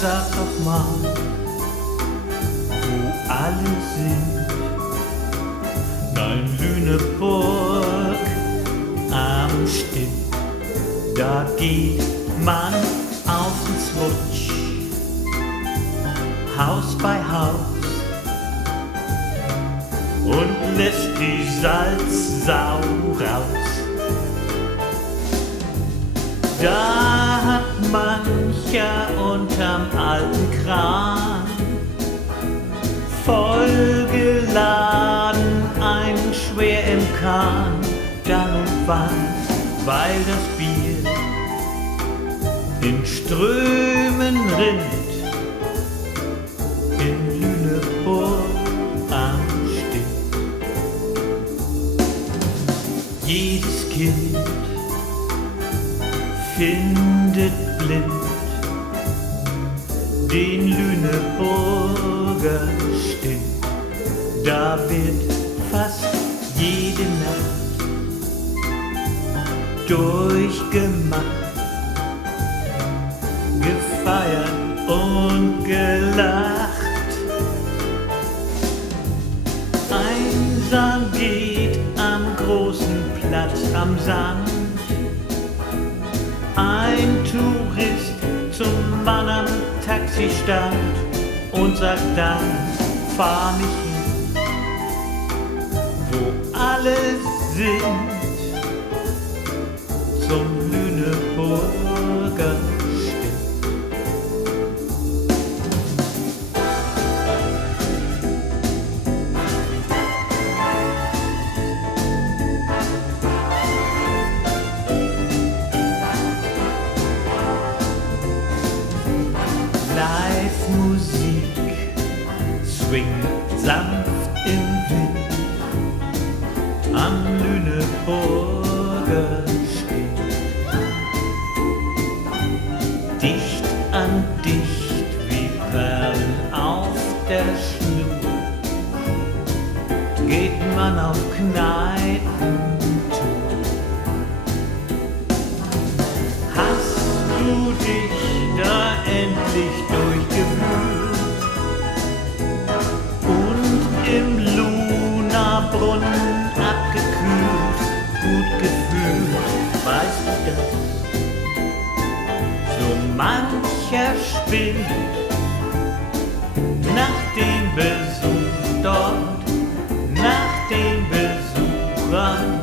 sag doch mal, wo alle sind. Nein, Lüneburg am Stinn, da geht man auf den Swutsch, Haus bei Haus, und lässt die Salzsau raus. Da hat mancher unterm alten Kran vollgeladen ein schwer im Kahn, dann und wann, weil das Bier in Strömen rinnt, in Lüneburg am Stinn. Jedes Kind findet blind den Lüneburger Stinn. Da wird fast jede Nacht durchgemacht, gefeiert und gelacht. Einsam geht am großen Platz am Sand ein Tourist zum Mann am Taxistand und sagt dann, fahr mich hin, wo alle sind, zum Lüneburger Stinn. Live-Musik swingt sanft im Wind am Lüneburger Stinn. Dicht an dicht wie Perlen auf der Schnur geht man auf Kneipentour. Hast du dich da endlich durchgewühlt und im Luna-Brunnen abgekühlt, gut gefühlt, weißt du das? So mancher spinnt nach dem Besuch dort, nach den Besuchern